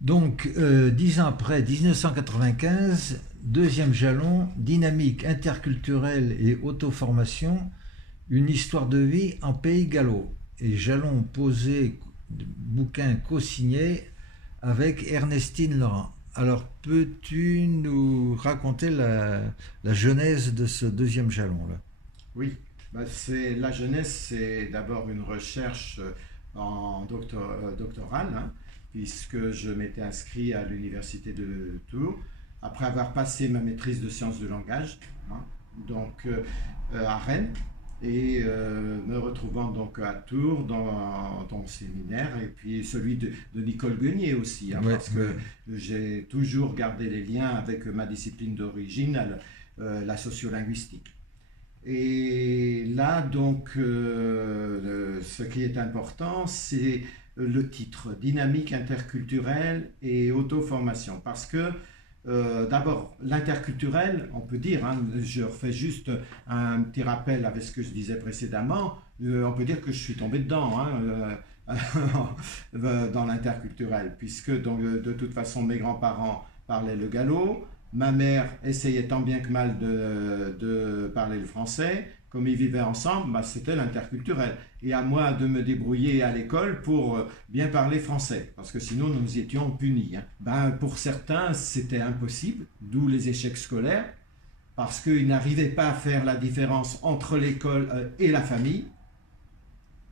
Donc, 10 ans après, 1995, deuxième jalon, dynamique interculturelle et auto-formation, une histoire de vie en pays gallo. Et jalon posé, bouquin co-signé avec Ernestine Laurent. Alors, peux-tu nous raconter la genèse de ce deuxième jalon-là? Oui, la jeunesse, c'est d'abord une recherche doctorale, hein, puisque je m'étais inscrit à l'université de Tours, après avoir passé ma maîtrise de sciences de langage, hein, à Rennes, et me retrouvant donc à Tours dans ton séminaire, et puis celui de Nicole Guenier aussi, hein, Ouais, parce ouais. que j'ai toujours gardé les liens avec ma discipline d'origine, la sociolinguistique. Et là, ce qui est important, c'est le titre, dynamique interculturelle et auto-formation. Parce que, d'abord, l'interculturel, on peut dire, hein, je refais juste un petit rappel avec ce que je disais précédemment, on peut dire que je suis tombé dedans, hein, dans l'interculturel, puisque donc, de toute façon, mes grands-parents parlaient le gallo. Ma mère essayait tant bien que mal de parler le français. Comme ils vivaient ensemble, c'était l'interculturel. Et à moi de me débrouiller à l'école pour bien parler français, parce que sinon nous étions punis, hein. Pour certains, c'était impossible, d'où les échecs scolaires, parce qu'ils n'arrivaient pas à faire la différence entre l'école et la famille.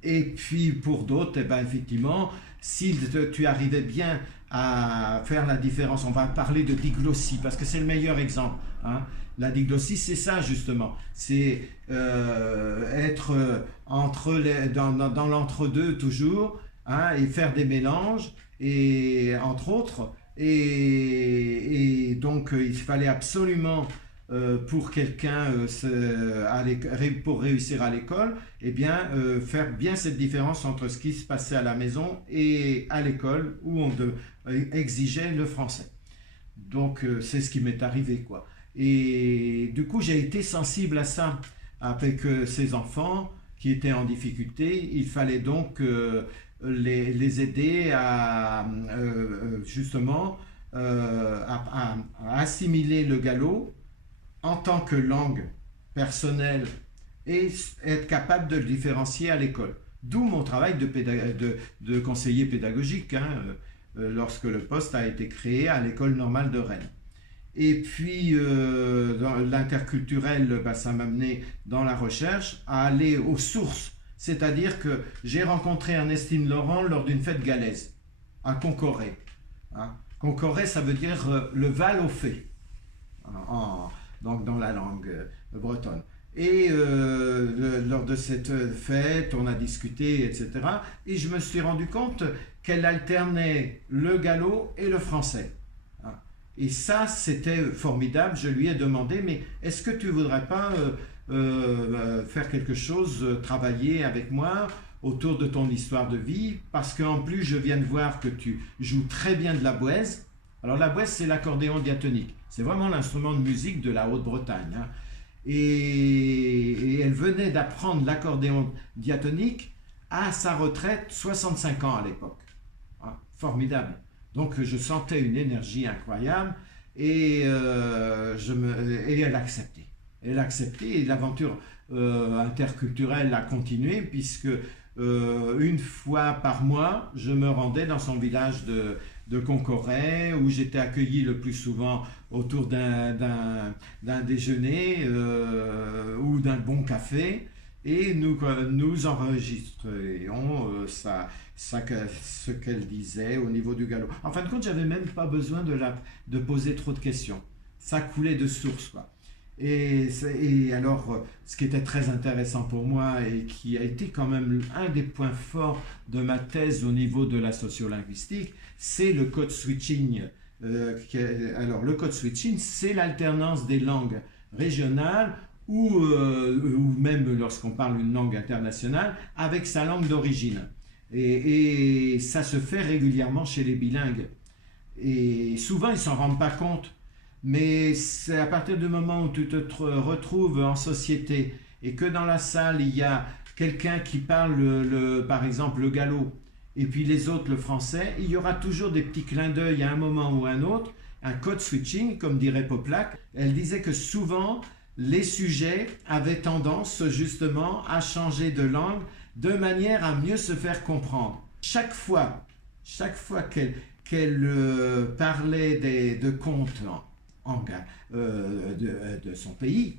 Et puis pour d'autres, effectivement, si tu arrivais bien à faire la différence, on va parler de diglossie, parce que c'est le meilleur exemple, hein. La diglossie, c'est ça justement, c'est être dans l'entre-deux toujours, hein, et faire des mélanges, et entre autres, et donc il fallait absolument pour quelqu'un pour réussir à l'école, eh bien, faire bien cette différence entre ce qui se passait à la maison et à l'école où on exigeait le français. Donc, c'est ce qui m'est arrivé, quoi. Et du coup, j'ai été sensible à ça avec ces enfants qui étaient en difficulté. Il fallait donc les aider à justement à assimiler le gallo en tant que langue personnelle et être capable de le différencier à l'école. D'où mon travail de conseiller pédagogique, hein, lorsque le poste a été créé à l'école normale de Rennes. Et puis, dans l'interculturel, ça m'a amené dans la recherche à aller aux sources. C'est-à-dire que j'ai rencontré Ernestine Laurent lors d'une fête galaise à Concoré, hein. Concoré, ça veut dire le Val aux Fées, donc dans la langue bretonne. Et lors de cette fête, on a discuté, etc. Et je me suis rendu compte qu'elle alternait le gallo et le français, hein. Et ça, c'était formidable. Je lui ai demandé, mais est-ce que tu ne voudrais pas faire quelque chose, travailler avec moi autour de ton histoire de vie? Parce qu'en plus, je viens de voir que tu joues très bien de la bouesse. Alors la bouesse, c'est l'accordéon diatonique. C'est vraiment l'instrument de musique de la Haute-Bretagne, hein. Et elle venait d'apprendre l'accordéon diatonique à sa retraite, 65 ans à l'époque, hein. Formidable. Donc je sentais une énergie incroyable et, et elle acceptait. Elle acceptait et l'aventure interculturelle a continué puisque une fois par mois, je me rendais dans son village de Concoré, où j'étais accueilli le plus souvent autour d'un déjeuner ou d'un bon café, et nous enregistrions ce qu'elle disait au niveau du galop. En fin de compte, j'avais même pas besoin de poser trop de questions. Ça coulait de source, quoi. Et alors, ce qui était très intéressant pour moi et qui a été quand même un des points forts de ma thèse au niveau de la sociolinguistique, c'est le code switching. Alors, le code switching, c'est l'alternance des langues régionales ou même lorsqu'on parle une langue internationale avec sa langue d'origine. Et ça se fait régulièrement chez les bilingues. Et souvent, ils ne s'en rendent pas compte. Mais c'est à partir du moment où tu te retrouves en société et que dans la salle, il y a quelqu'un qui parle, par exemple, le gallo, et puis les autres le français, il y aura toujours des petits clins d'œil à un moment ou à un autre, un code switching, comme dirait Poplack. Elle disait que souvent, les sujets avaient tendance justement à changer de langue de manière à mieux se faire comprendre. Chaque fois qu'elle parlait de contes de son pays,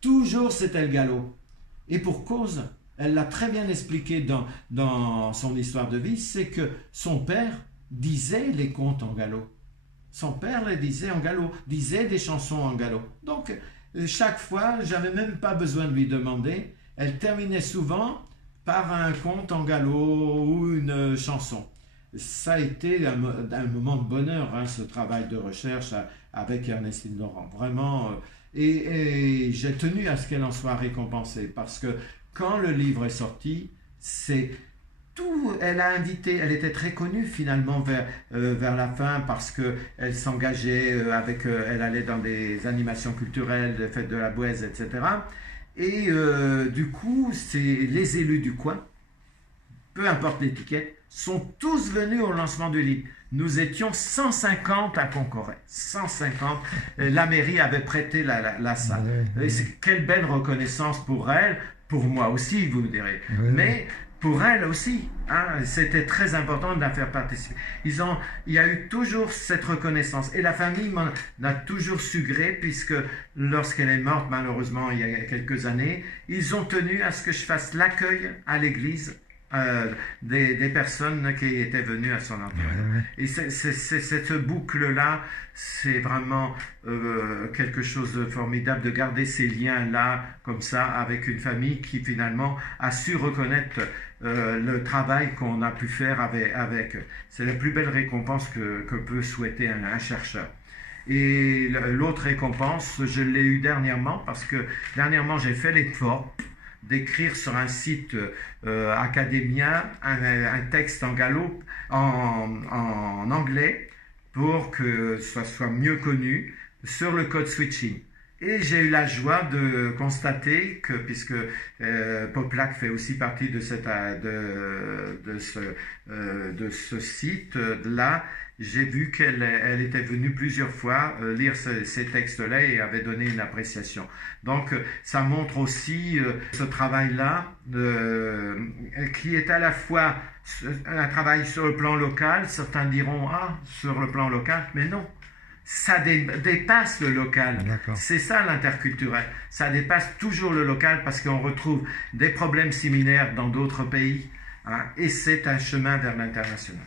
toujours c'était le galop. Et pour cause, elle l'a très bien expliqué dans son histoire de vie, c'est que son père disait les contes en galop. Son père les disait en galop, disait des chansons en galop. Donc, chaque fois, j'avais même pas besoin de lui demander, elle terminait souvent par un conte en galop ou une chanson. Ça a été un moment de bonheur, hein, ce travail de recherche avec Ernestine Laurent. Vraiment, et j'ai tenu à ce qu'elle en soit récompensée, parce que quand le livre est sorti, c'est tout. Elle a invité, elle était très connue finalement vers la fin, parce qu'elle s'engageait elle allait dans des animations culturelles, des fêtes de la Boèze, etc. Et du coup, c'est les élus du coin, peu importe l'étiquette, sont tous venus au lancement du livre. Nous étions 150 à Concoret. 150. La mairie avait prêté la salle. Et quelle belle reconnaissance pour elle, pour moi aussi, vous me direz. Mais pour elle aussi, hein, c'était très important de la faire participer. Il y a eu toujours cette reconnaissance. Et la famille m'en a toujours su gré, puisque lorsqu'elle est morte, malheureusement, il y a quelques années, ils ont tenu à ce que je fasse l'accueil à l'église des personnes qui étaient venues à son enterrement. Et cette boucle-là, c'est vraiment quelque chose de formidable, de garder ces liens-là comme ça avec une famille qui finalement a su reconnaître le travail qu'on a pu faire avec. C'est la plus belle récompense que peut souhaiter un chercheur. Et l'autre récompense, je l'ai eue dernièrement, parce que dernièrement j'ai fait l'effort d'écrire sur un site académien un texte en galop, en anglais, pour que ça soit mieux connu, sur le code switching. Et j'ai eu la joie de constater que, puisque Poplack fait aussi partie de ce site-là, j'ai vu qu'elle était venue plusieurs fois lire ces textes-là et avait donné une appréciation. Donc, ça montre aussi ce travail-là, qui est à la fois un travail sur le plan local. Certains diront, sur le plan local, mais non. Ça dépasse le local. C'est ça l'interculturel. Ça dépasse toujours le local, parce qu'on retrouve des problèmes similaires dans d'autres pays, hein, et c'est un chemin vers l'international.